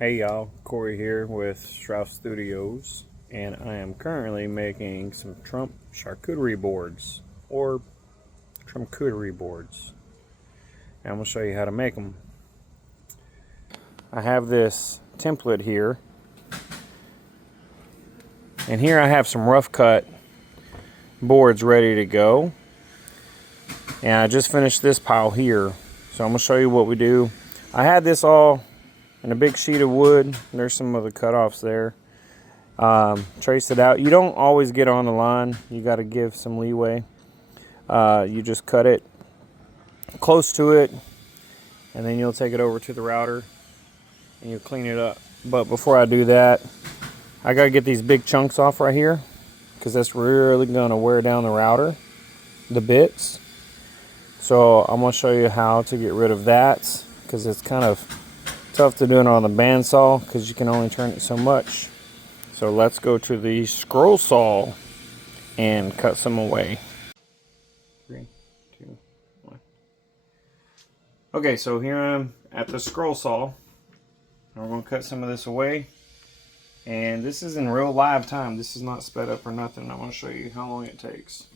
Hey y'all, Corey here with Strauss Studios, and I am currently making some Trump charcuterie boards, or TRUMPcuterie boards. And I'm going to show you how to make them. I have this template here, and here I have some rough cut boards ready to go. And I just finished this pile here, so I'm going to show you what we do. I had this all in a big sheet of wood. There's some of the cutoffs there. Trace it out. You don't always get on the line. You got to give some leeway. You just cut it close to it, and then you'll take it over to the router and you'll clean it up. But before I do that, I got to get these big chunks off right here, because that's really going to wear down the router, the bits. So I'm going to show you how to get rid of that, because it's kind of tough to do it on the bandsaw because you can only turn it so much. So let's go to the scroll saw and cut some away. 3, 2, 1. Okay, so here I'm at the scroll saw. We're going to cut some of this away. And this is in real live time. This is not sped up or nothing. I want to show you how long it takes.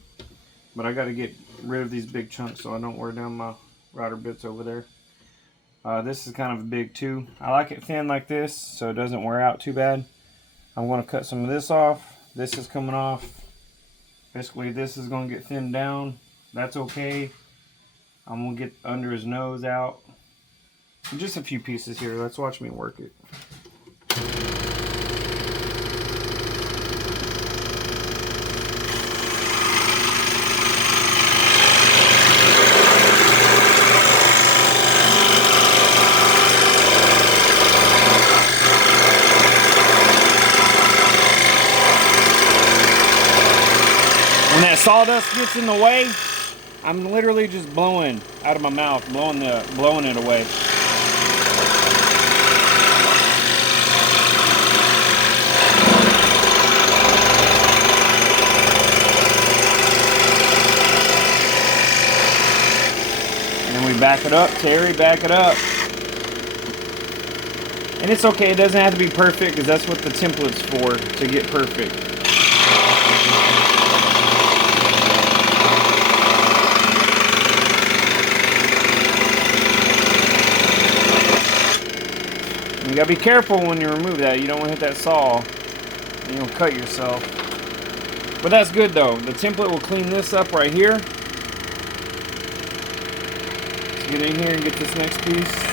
But I got to get rid of these big chunks so I don't wear down my router bits over there. This is kind of big too. I like it thin like this so it doesn't wear out too bad. I'm going to cut some of this off. This is coming off. Basically this is going to get thinned down. That's okay. I'm going to get under his nose out. And just a few pieces here. Let's watch me work it. When that sawdust gets in the way, I'm literally just blowing out of my mouth, blowing it away. And then we back it up, Terry, back it up. And it's okay, it doesn't have to be perfect, because that's what the template's for, to get perfect. You gotta be careful when you remove that. You don't want to hit that saw and you'll cut yourself. But that's good though. The template will clean this up right here. Let's get in here and get this next piece.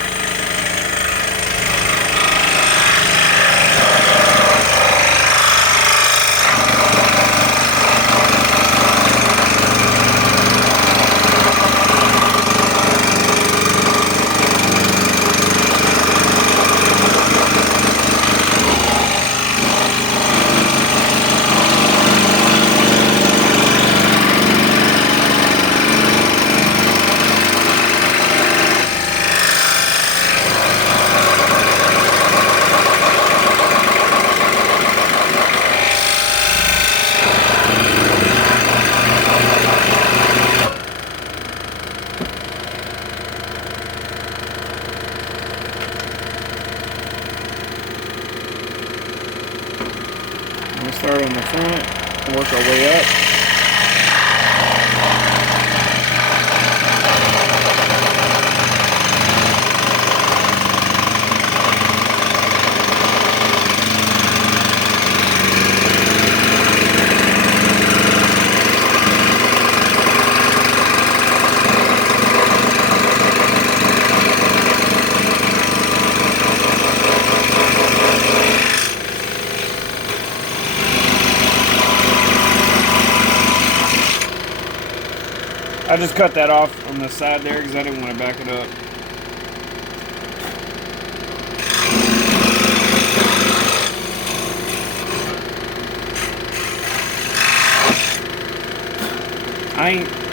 We'll start on the front, work our way up. I just cut that off on the side there because I didn't want to back it up.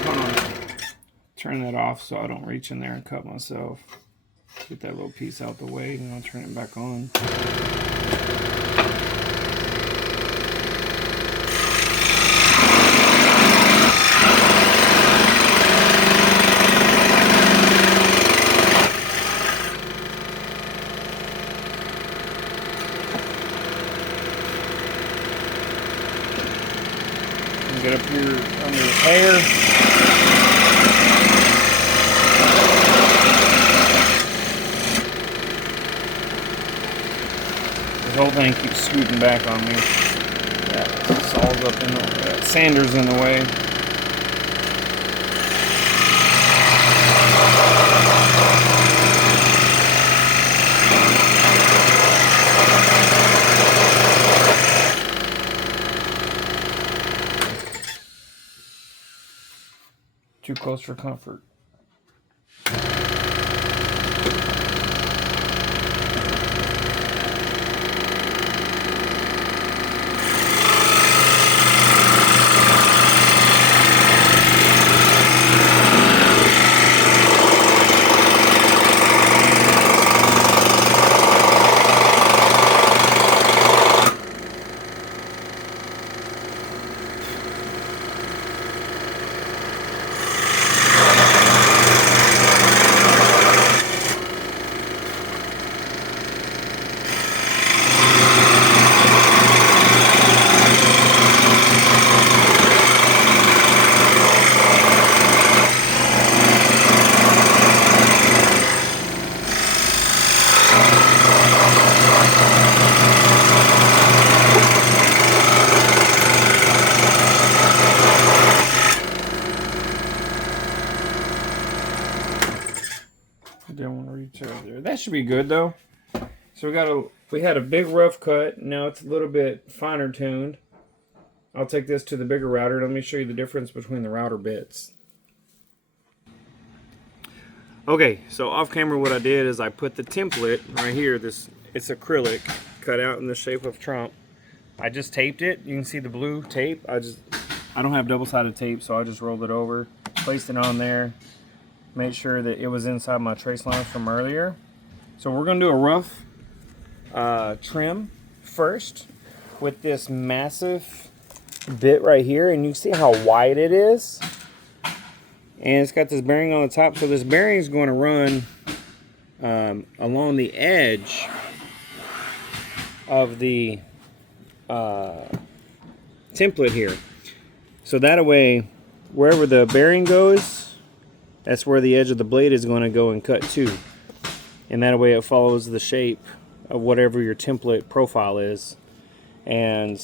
Hold on. Turn that off so I don't reach in there and cut myself. Get that little piece out the way and I'll turn it back on. Get up here under the hair. This whole thing keeps scooting back on me. That saw's up in the way. Sander's in the way. Too close for comfort. Don't want to reach over there. That should be good though. So we had a big rough cut. Now it's a little bit finer tuned. I'll take this to the bigger router. Let me show you the difference between the router bits. Okay, so off camera what I did is I put the template right here. It's acrylic cut out in the shape of Trump. I just taped it. You can see the blue tape. I don't have double-sided tape, so I just rolled it over, placed it on there. Made sure that it was inside my trace lines from earlier. So we're going to do a rough trim first with this massive bit right here, and you see how wide it is, and it's got this bearing on the top. So this bearing is going to run along the edge of the template here, so that way wherever the bearing goes, that's where the edge of the blade is going to go and cut to. And that way it follows the shape of whatever your template profile is. And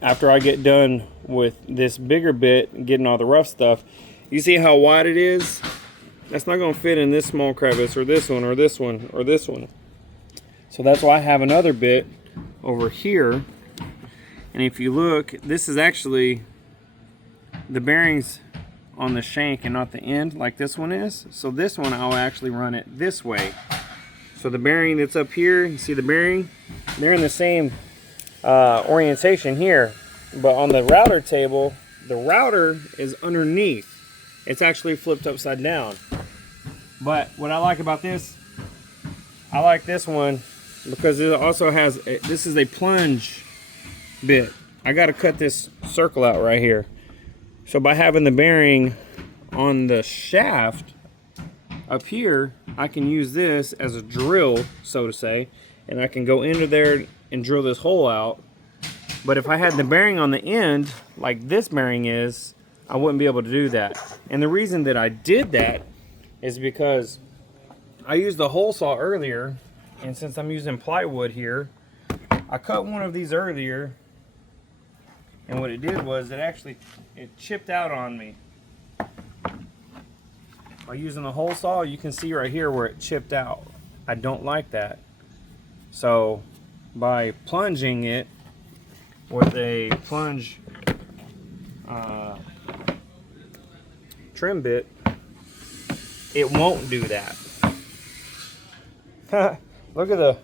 after I get done with this bigger bit, getting all the rough stuff, you see how wide it is? That's not going to fit in this small crevice, or this one, or this one, or this one. So that's why I have another bit over here. And if you look, this is actually the bearings on the shank and not the end like this one is. So this one I'll actually run it this way. So the bearing that's up here, you see the bearing? They're in the same orientation here. But on the router table, the router is underneath. It's actually flipped upside down. But what I like about this, I like this one because it also has, this is a plunge bit. I got to cut this circle out right here. So by having the bearing on the shaft up here, I can use this as a drill, so to say, and I can go into there and drill this hole out. But if I had the bearing on the end, like this bearing is, I wouldn't be able to do that. And the reason that I did that is because I used the hole saw earlier, and since I'm using plywood here, I cut one of these earlier, and what it did was it chipped out on me. By using the hole saw, you can see right here where it chipped out. I don't like that. So by plunging it with a plunge trim bit, it won't do that. Look at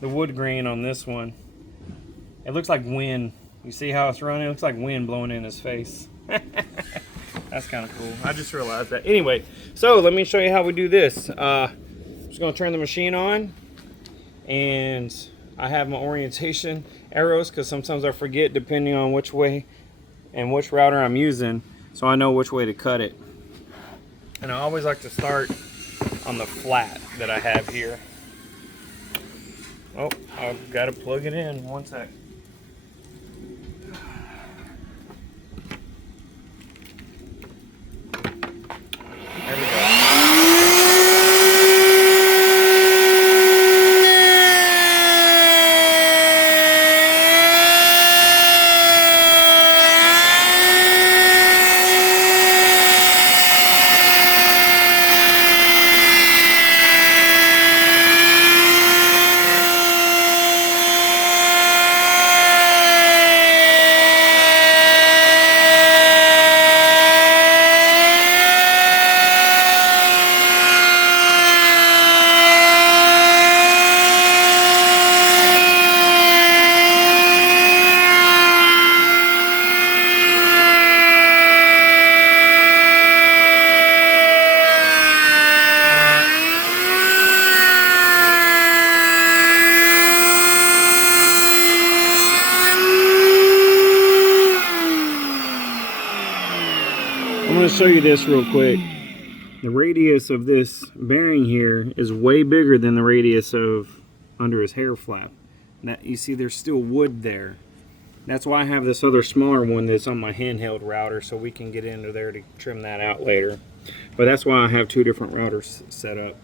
the wood grain on this one. It looks like wind. You see how it's running? It looks like wind blowing in his face. That's kind of cool. I just realized that. Anyway, so let me show you how we do this. I'm just going to turn the machine on, and I have my orientation arrows because sometimes I forget depending on which way and which router I'm using, so I know which way to cut it. And I always like to start on the flat that I have here. Oh, I've got to plug it in. One sec. show you this real quick. The radius of this bearing here is way bigger than the radius of under his hair flap. That, you see there's still wood there. That's why I have this other smaller one that's on my handheld router, so we can get into there to trim that out later. But that's why I have two different routers set up.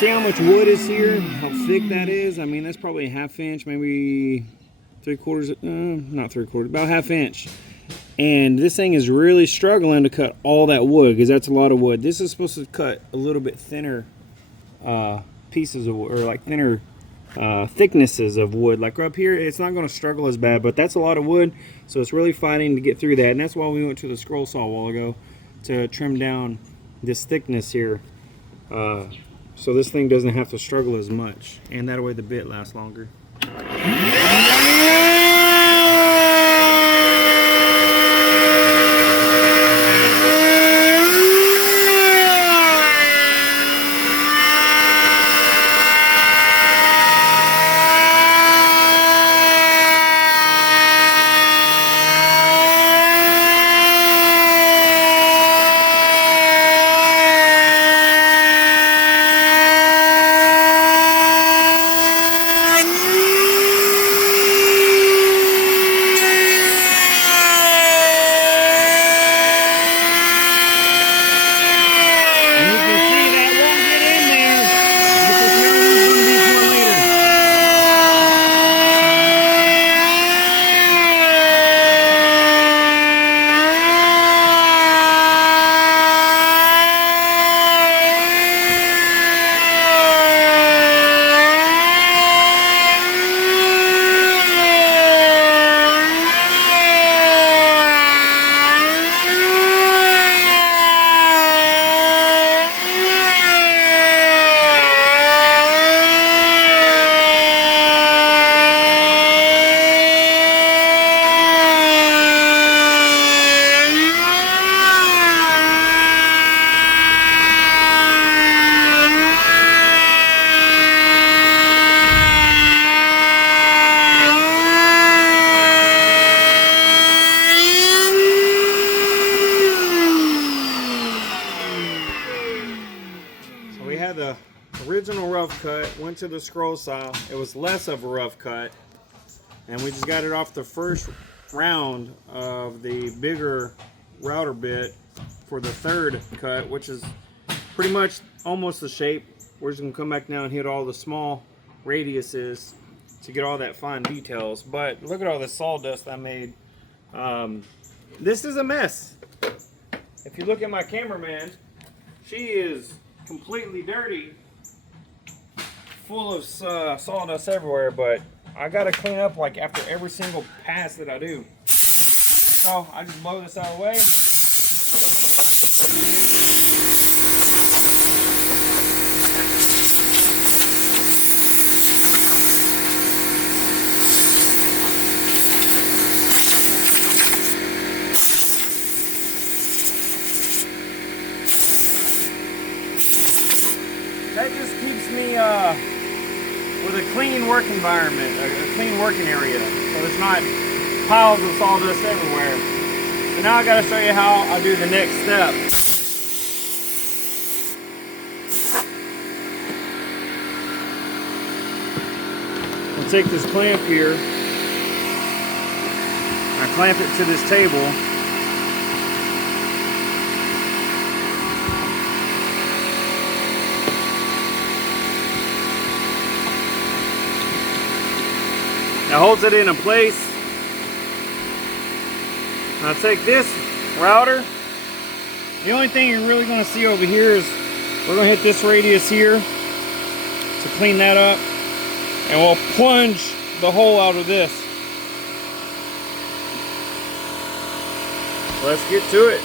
See how much wood is here? How thick that is? I mean, that's probably a ½ inch, maybe 3/4, not 3/4, about ½ inch. And this thing is really struggling to cut all that wood because that's a lot of wood. This is supposed to cut a little bit thinner pieces of wood, or like thinner thicknesses of wood. Like up here, it's not going to struggle as bad, but that's a lot of wood, so it's really fighting to get through that. And that's why we went to the scroll saw a while ago to trim down this thickness here. So this thing doesn't have to struggle as much, and that way the bit lasts longer. The original rough cut went to the scroll saw. It was less of a rough cut, and we just got it off the first round of the bigger router bit for the third cut, which is pretty much almost the shape. We're just gonna come back now and hit all the small radiuses to get all that fine details. But look at all the sawdust I made. This is a mess. If you look at my cameraman, she is completely dirty, full of sawdust everywhere, but I gotta clean up like after every single pass that I do. So I just blow this out of the way. That just keeps me with a clean work environment, a clean working area, so there's not piles of sawdust everywhere. So now I got to show you how I do the next step. I'll take this clamp here, I clamp it to this table. That holds it in place. I take this router The only thing you're really going to see over here is we're going to hit this radius here to clean that up, and we'll plunge the hole out of this. Let's get to it.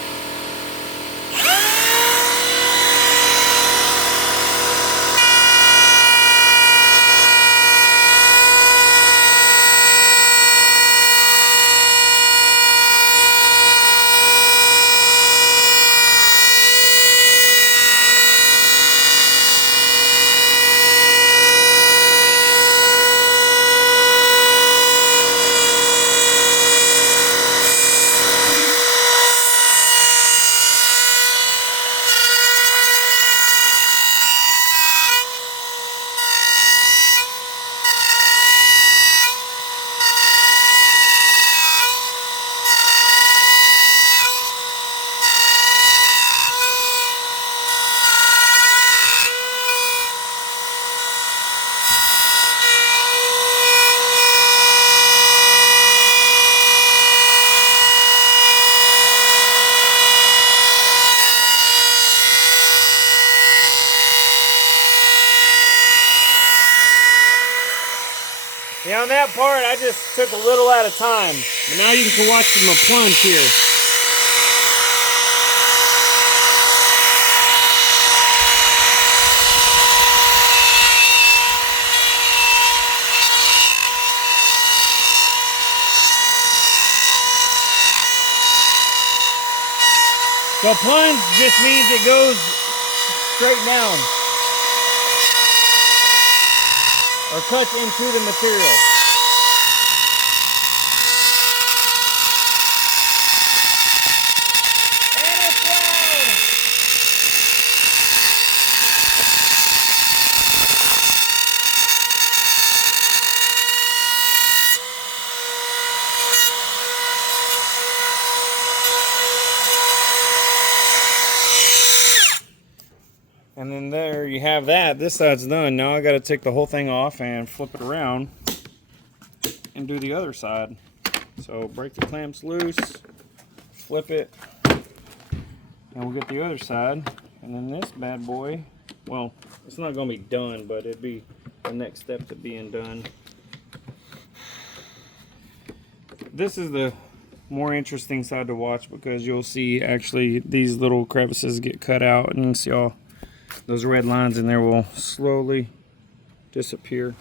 Yeah, on that part, I just took a little at a time. But now you can watch them plunge here. So plunge just means it goes straight down. Or cuts into the material. And it's loud! And then there you have that. This side's done. Now I got to take the whole thing off and flip it around and do the other side. So break the clamps loose, flip it, and we'll get the other side. And then this bad boy, well, it's not going to be done, but it'd be the next step to being done. This is the more interesting side to watch because you'll see actually these little crevices get cut out, and you can see all those red lines in there will slowly disappear.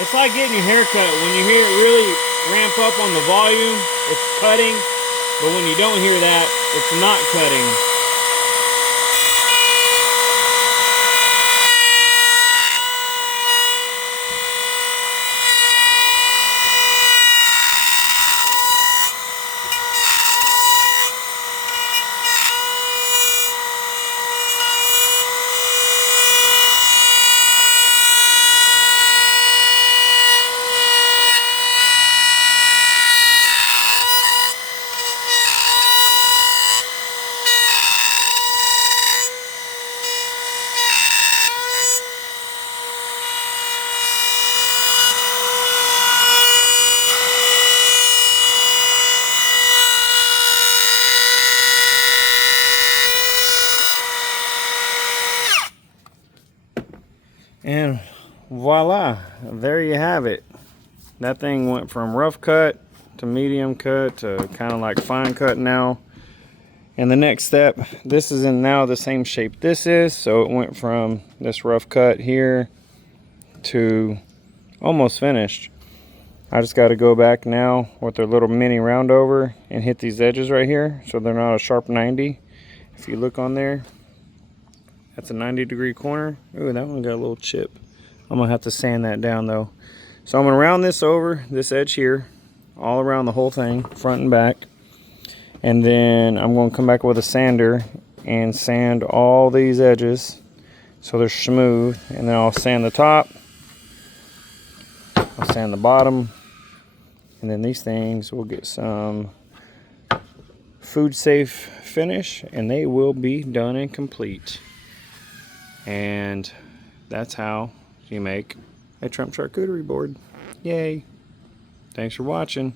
It's like getting your hair cut. When you hear it really ramp up on the volume, it's cutting. But when you don't hear that, it's not cutting. And voila, there you have it. That thing went from rough cut to medium cut to kind of like fine cut now. And the next step, this is in now the same shape this is, so it went from this rough cut here to almost finished. I just got to go back now with their little mini round over and hit these edges right here so they're not a sharp 90. If you look on there, That's a 90-degree corner. Ooh, that one got a little chip. I'm gonna have to sand that down though. So I'm gonna round this over, this edge here, all around the whole thing, front and back. And then I'm gonna come back with a sander and sand all these edges so they're smooth. And then I'll sand the top, I'll sand the bottom, and then these things will get some food safe finish and they will be done and complete. And that's how you make a Trump charcuterie board. Yay! Thanks for watching.